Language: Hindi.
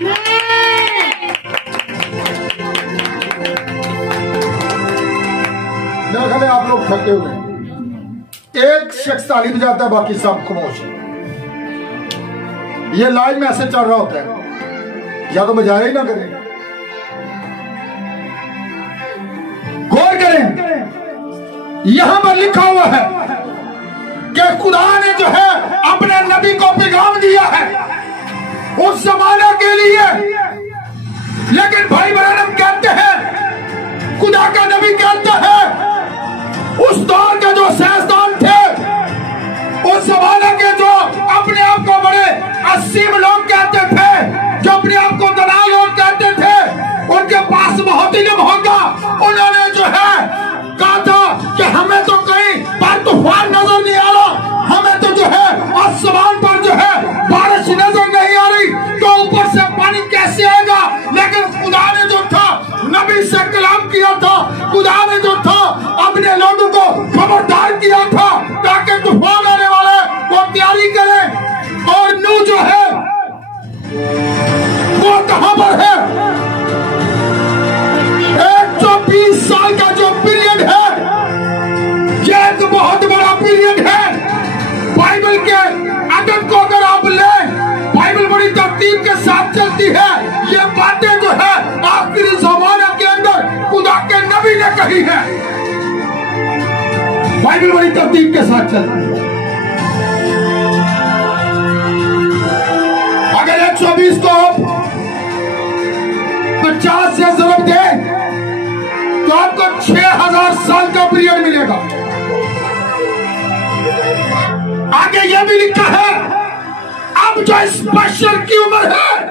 मेरे ख्याल आप लोग थके हुए, एक शख्स ताली बजाता है, बाकी सब खामोश है। ये लाइव में ऐसे चल रहा होता है, या तो बजाया ही ना करें। गौर करें, यहां पर लिखा हुआ है कि खुदा ने जो है अपने नबी को पैगाम दिया है उस जमाने के लिए। लेकिन भाई ब्रैनम कहते हैं, खुदा का नबी कहता है, उस दौर के जो सियासतदान थे, उस जमाने के जो अपने आप को बड़े असीम लोग कहते थे, जो अपने आप को दलाल लोग कहते थे, उनके पास बहुत इल्म होगा। उन्होंने जो है कहा था कि हमें तो कहीं पर तूफान नजर नहीं आ रहा, हमें तो जो है आसमान पर जो है बारिश नजर नहीं आ रही, तो ऊपर से पानी कैसे आएगा। लेकिन खुदा ने जो था नबी से कलाम किया था, खुदा ने जो था अपने लोगों को खबरदार किया था ताकि तूफान आने वाले वो तैयारी करें। और नूह जो है वो कहां पर है? 120 साल का जो पीरियड है, ये एक बहुत बड़ा पीरियड है। बाइबल के आदत को अगर आप लें, बाइबल बड़ी तरतीब के साथ चलती है। ये बातें जो है आखिरी जमाने के अंदर खुदा के नबी ने कही है। बाइबल बड़ी तरतीब के साथ चलती है। अगर 120 को 50 से जरूर दें तो आपको 6000 साल का पीरियड मिलेगा। आगे यह भी लिखा है, अब जो इस बशर की उम्र है